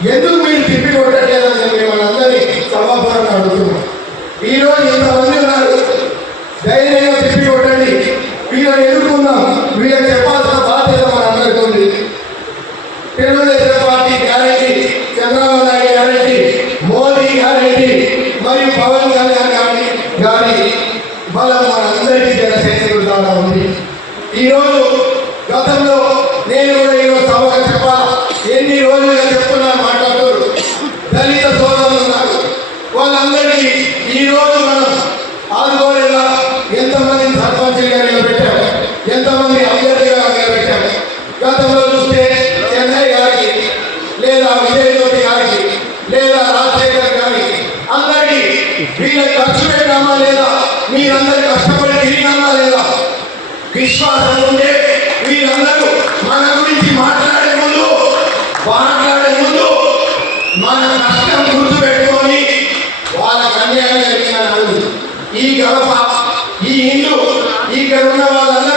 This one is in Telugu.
ఎందుకు మీరు తిప్పి కొట్టట్లేదని మిమ్మల్ని అందరినీ సమాధానం అడుగుతున్నాం. ఈ ఇంతమంది ఉన్నారు? ధైర్యంగా తిప్పి కొట్టండి. వీళ్ళని ఎదుర్కొన్నాం వీళ్ళకి చెప్పాల్సిన బాధ్యత మన అందరికీ ఉంది. Telugu Desam party guarantee Chandrababu Naidu guarantee Modi guarantee మరియు పవన్ కళ్యాణ్ గారి గారి బలం మనందరికీ జనసేన ద్వారా ఉంది. ఈరోజు వాళ్ళందరికీ ఈ రోజు మనం ఆదుకోలేదా ఎంతమంది సర్పంచ్గా నిలబెట్టాం? ఎంతమంది అభ్యర్థిగా నిలబెట్టాం? గతంలో చూస్తే చెన్నై గారికి లేదా విజయజ్యోతి గారికి లేదా రాజశేఖర్ గారికి అందరికీ వీళ్ళ ఖర్చు పెట్టామా లేదా? మీరందరూ కష్టపడి తిరిగామా లేదా? విశ్వాసం ఉంటే వీళ్ళందరూ మన గురించి మాట్లాడే ముందు మాట్లాడే ముందు మన కష్టం గుర్తు ఈ ఇల్లు ఇక్కడ ఉన్న వాళ్ళందరూ